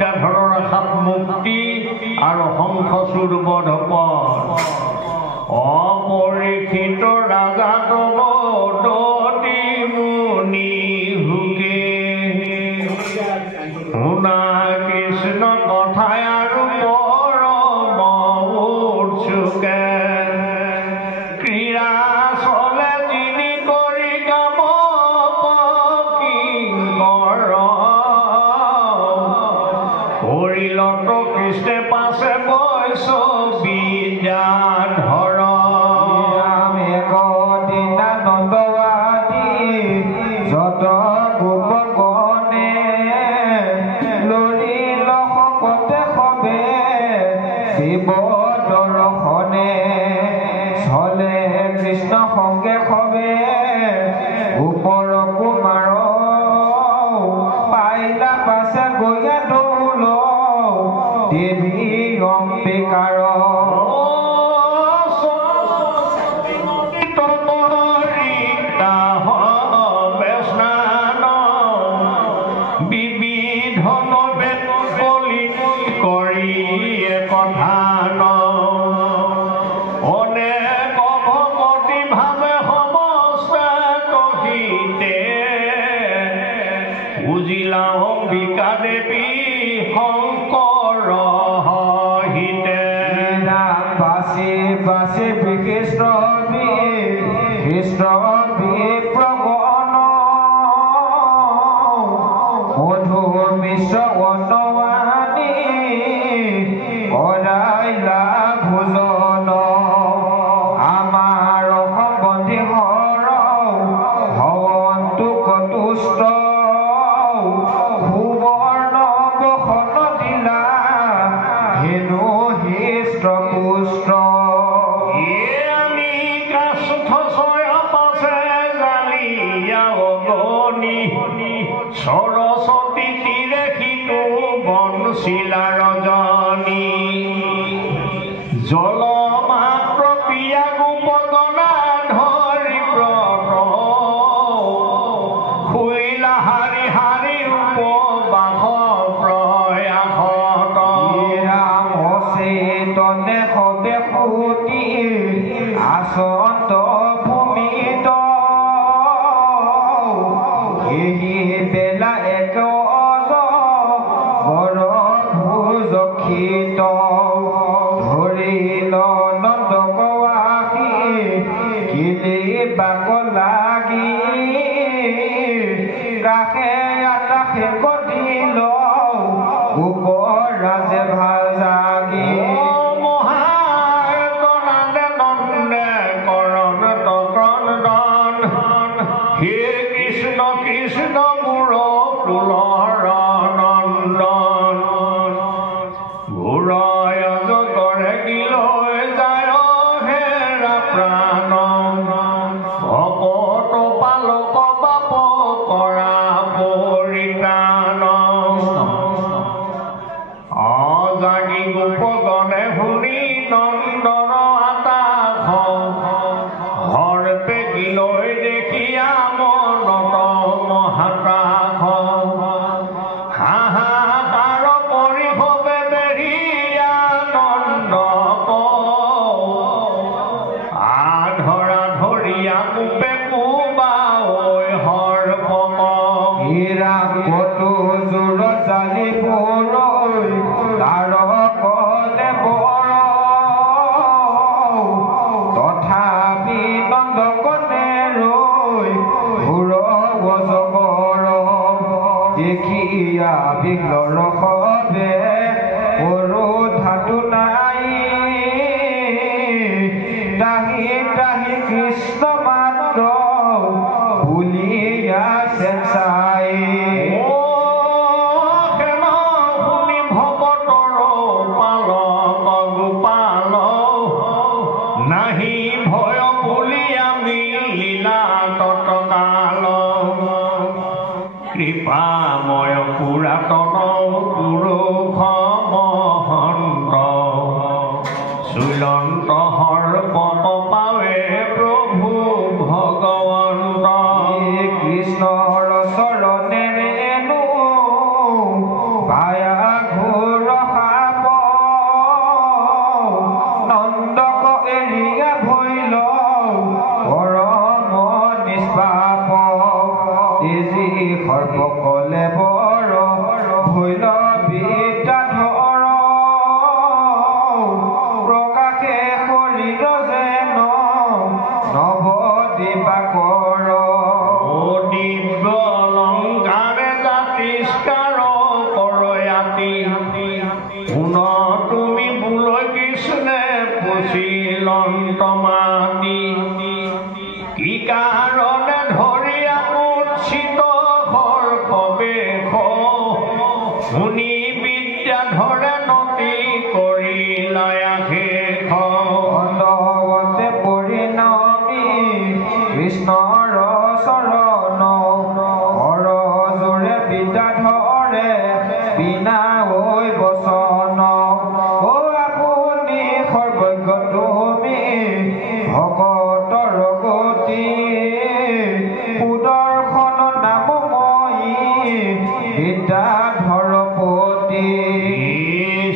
বিদ্যাধৰৰ সাত মুক্তি আৰু শংখচূড় বধপথ অপৰীক্ষিত ৰাজা তব দতি মুনি হুকে শুনা কৃষ্ণ কথাই আৰু পৰম উৎসুকে ক্ৰীড়া চলে যিনি কৰি কাম কৰিলত কৃষ্ণে পাছে বৈশ বিদ্যাধৰ নন্দবাদী যত গোপগণে লৰিল শকতে সবে শিৱ দৰ্শনে চলে কৃষ্ণ সংগে সবে ওপৰ কুমাৰ পাইলা পাছে গয়া দৌল দেৱী অম্বিকাৰ বুজিলা অম্বিকা দেৱী শংকৰ হিতে বাসি বাসি কৃষ্ণ প্ৰগণ মধু মিশ্ৰ অনৱানী কৰাইলা ভোজন আমাৰ সম্বন্ধী হৰ ভৱন্তু কতুষ্ট ভুৱৰ্ণ বসন দিলা হেনু হিষ্ট পুষ্ট সৰস্বতী তীৰে সিটো বনশিলা ৰজনী জল মাত্ৰ প্ৰিয়া গোপগণা ধৰি ব্ৰত শুইলা হাৰি হাৰি উপবাস প্ৰয়াসত ৰাম চেতনে সবে সুতি আচন্ত ভূমিত বেলা এক বৰ ভোজক্ষিত ধৰিল নন্দক আহি কিলি বাক লাগি কাষে আকাশে কটিল উপৰাজে ভাল জাগি কৃষ্ণ মূৰ কুলৰ নন্দন ঘূৰয় জগৰে গিলৈ যায় হেৰা প্ৰাণ ভকত পালক বাপ কৰা পৰিত্ৰাণ অজাগি গোপগণে শুনি নন্দন আকাশ হৰপে গিলৈ দেখিয়া মনত মহাকাশ হাহাকাৰ কৰি সবে বেৰিয়া নন্দক আধৰা ধৰিয়া কোপে কোবা ঐ হৰপক হীৰা কতো জোৰ জালি পৰৈ তাৰ কলে বৰ তথাপি নন্দকনে ৰৈ ঘূৰ অজগৰ দেখিয়া বিঘ্নৰ সবে সৰু ধাতু নাই তাহি তাহি কৃষ্ণ মাত্ৰ বুলিয়া চেঁচাই শুনি ভকতৰ পালক গোপাল নাহি ভয় বুলি আমি লীলা তৎকাল কৃপাময় পুৰাতন পুৰুষ মহন্ত চুলন্ত হৰ্পক পাৱে প্ৰভু ভগৱন্ত কৃষ্ণৰ চৰণেৰেনো পায়া শুনি বিদ্যা ধৰে নতি কৰিলাই শেষ অন্তৱতে পৰিণামী কৃষ্ণৰ চৰণ হৰজোৰে বিদ্যা ধৰে বিনা ঐ বচন অ আপুনি সৰ্বজ্ঞ তুমি ভকতৰ গতি সুদৰ্শন নামময়ী বিদ্যাধৰপতি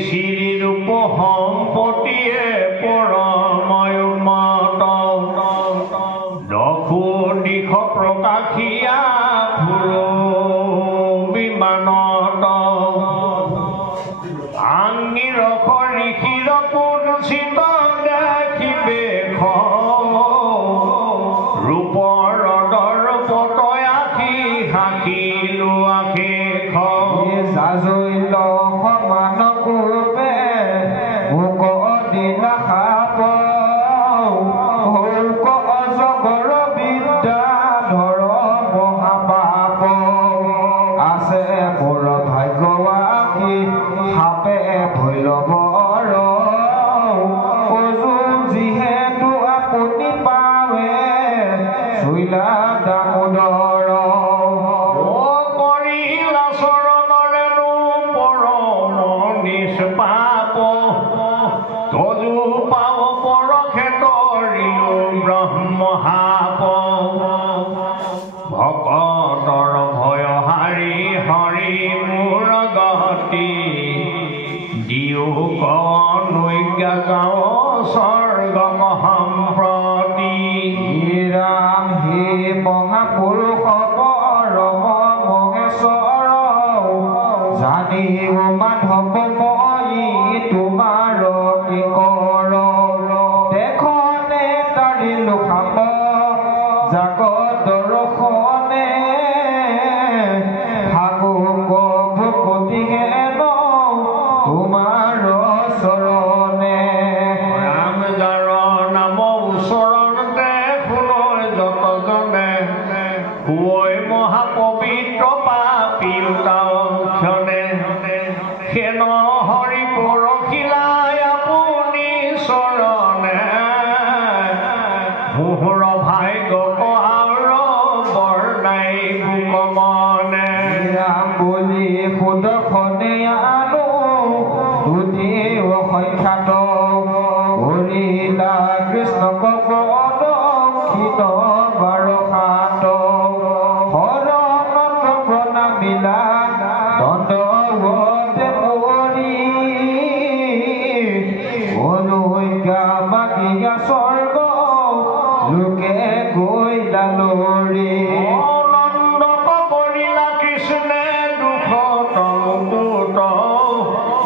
শ্ৰীৰূপ সম্পতিয়ে পৰময়ুমত দশো দিশ প্ৰকাশিয়া ফুৰো বিমানত আংগিৰস ঋষিৰ পুঞ্চিত দেখিবে ৰূপৰ দৰ্পত আখি হাকিলো আশেষ জাজৈল সমান কূপে মোক দিলা খাপ হৌক অজগৰ বিদ্যাধৰ মহাপাপ আছে মোৰ ভাগ্যৱাসী সাপে ভৈৰৱৰ অজু যিহেতু আপুনি পাৱে চুইলা দামোদৰ পাপ তজু পাও পৰখে তৰিলো ব্ৰহ্মহাপ ভকতৰ ভয় হাৰি হৰি মোৰ গতি দিও কনুজ্ঞা গাঁও স্বৰ্গম সম্প্ৰতি ৰাম হে মহাপুৰুষ পৰম মহেশ্বৰ জানিও মাধৱ মই তোমাৰ কি কৰ দেখনে তাৰিলো খাপ জাগত দৰ্শনে ভাগুক ভকতি হেন তোমাৰ চৰণে ৰাম যাৰ নাম ওচৰণতে শুনৈ যতজনে শুৱৈ মহাপবিত্ৰ পাপী ক্ষণে সেন হৰি পৰখিলাই আপুনি চৰণে মোহৰ ভাগ্য কহাৰ বৰ্ণাই ভূকমনে ৰাম বুলি সুদৰ্শনে আনো দুধিও সংখ্যাত কৰিলা কৃষ্ণক দক্ষিণ বাৰসাত শৰণত প্ৰণামিলা দণ্ডৱতে পৰি অনুজ্ঞা মাগিয়া স্বৰ্গ লোকে গৈলা লৰি নন্দক কৰিলা কৃষ্ণে দুখত মুকুট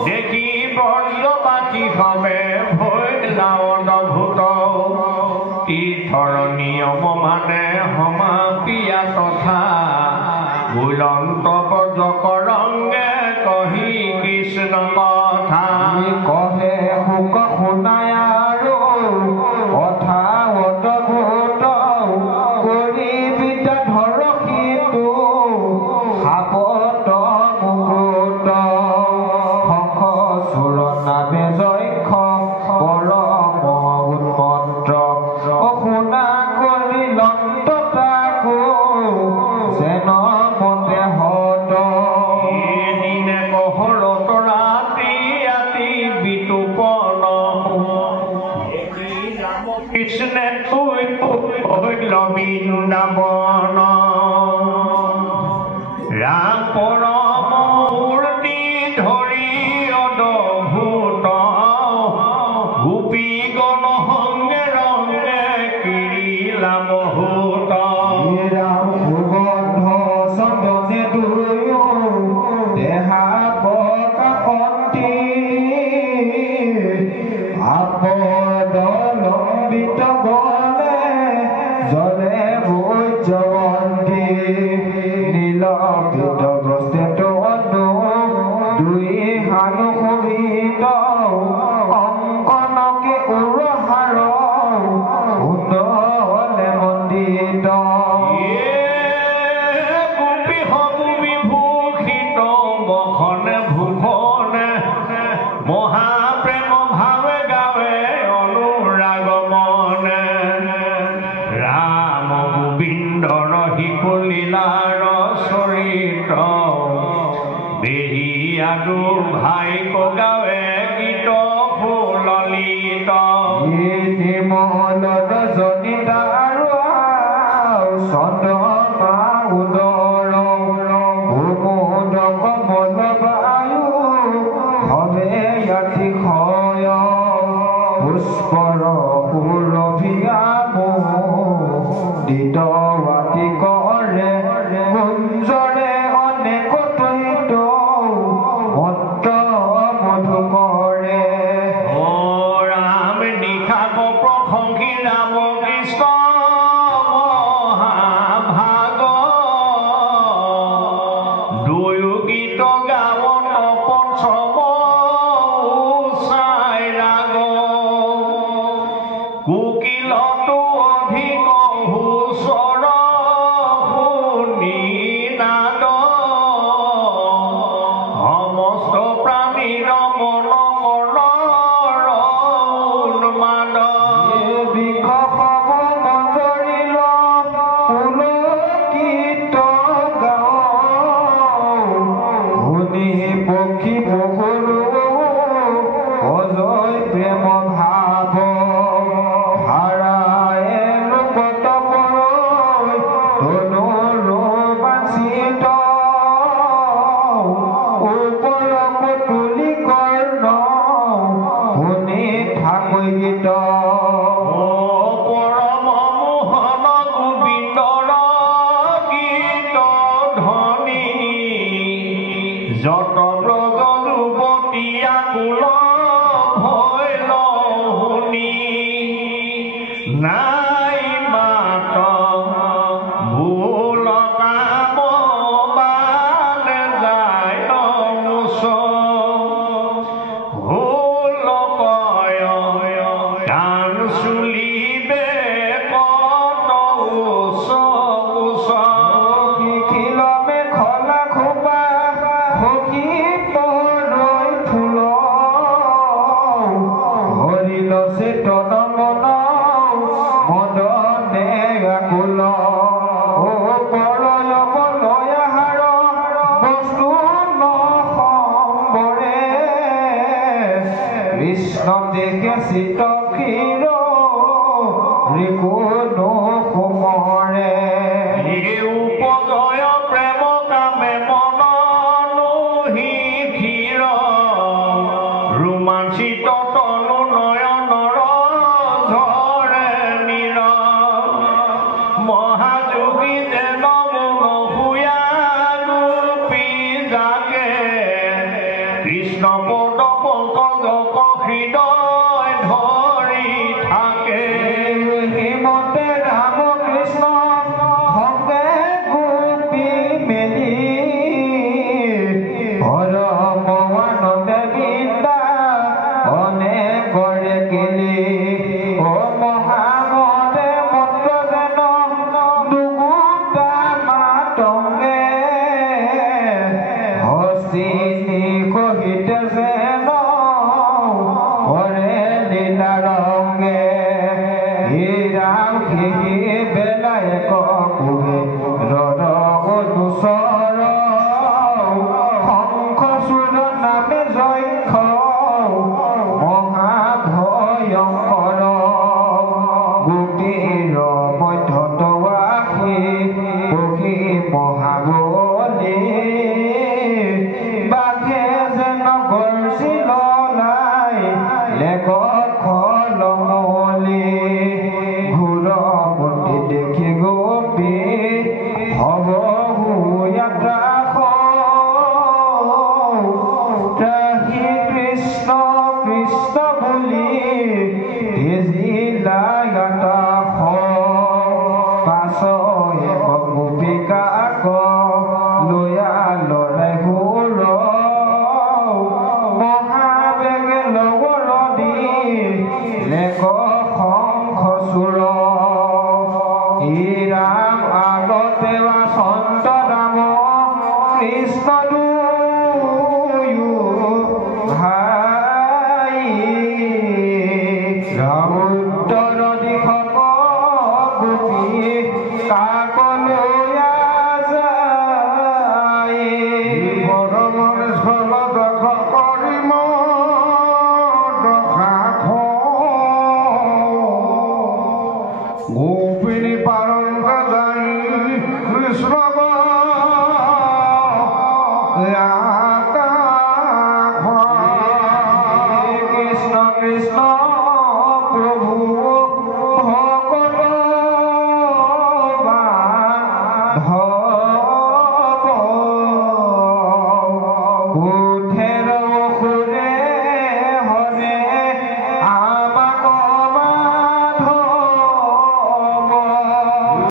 দেখি ব্ৰজবাসী সবে ভৈলা অদ্ভুত তীৰ্থৰ নিয়ম মানে সমাপিয়া তথা বুলন্ত ব্ৰজকৰংগে কহি কৃষ্ণ কথা কহে সুখ শুনাই আৰু কথা অদ্ভুত কৰি বিদ্যাধৰ সিটো সাপত মুকুট শংখ চূড় নামে যক্ষ পৰম উন্মন্ত্ৰ শুনা কৰি লন্ত তাকো যেন মতে হত এদিনে কহৰত ৰাতি ৰাতি বিতুপন কৃষ্ণে বৃন্দাবন ৰাম পৰম মূৰ্তি ধৰি অদ্ভুত গোপীগণ সংগে ৰংগে কিৰিলা বহুত ৰাম সুগন্ধ চন্দনে দুয়ো দেহা পকাশন্তি আপদ লম্বিত গলে জলে বৈজৱন্তী নীলপিত গছে তনু দুই হানু শোভিত অংকনকে উৰহাৰ উদলে মন্দিত গোপী বিভূষিত বখনে ইয়াদু ভাই কগাৱে গীত ফুললিত নিৰ্মল ৰজনীতা চন্দ্ৰমা উদৰ উমোদ কমল বায়ু ভৱে অতিশয় পুষ্পৰ সুৰভিয়া মোদিত বাতি কৰে কুঞ্জৰে অনেক তৈত মত্ৰ মধু কৰে ও ৰাম নিশাক প্ৰশংসী ৰাম কৃষ্ণ মহাভাগ দুয়ো গীত গাৱন পঞ্চম উচাই ৰাগ কুকিলতো অধিক হুচৰ শুনি নাদ সমস্ত প্ৰাণীৰ মন কৰ্ণৰ উন্মাদ পক্ষী বহুৰু অজয় প্ৰেম ভাৱ হাৰায় লোকত তনু ৰোমাঞ্চিত ওপৰক তুলি কৰ্ণ শুনি ঠাকুৰ গীত পৰম মোহন গোবিন্দৰ গীত ধ্বনি যত ব্ৰজ যুৱতী আকুল ভৈল শুনি নাই মাত ভুল কাম বান যায় মুছ ভুল কয় কাণ চুলিবে কত উচ কুচ খিল মেখলা খোপা সখী পৰৈ ফুল হৰিল চেতন মন মদনে আকুল পৰয় বলয় হাৰ বস্তু নসম্বৰে কৃষ্ণ দেখে চিত ক্ষীৰ ৰিকুনো কোমৰে উপজয় প্ৰেম কামে মনহি ধীৰ ৰোমাঞ্চিত তনু নয়নৰ ঝৰে নীৰ মহাযোগী যেন মনসুয়া গোপী জাগে কৃষ্ণ পদ পংকজ হৃদয় ধৰি থাকে হিমতে ৰাম কৃষ্ণ সংগে গোপী মেলি পৰমানন্দে বিন্দা অনেকৰে কেলি অ মহামতে মন্ত্ৰ যেন দুগুটা মাতংগে হস্তিনী সহিতে যে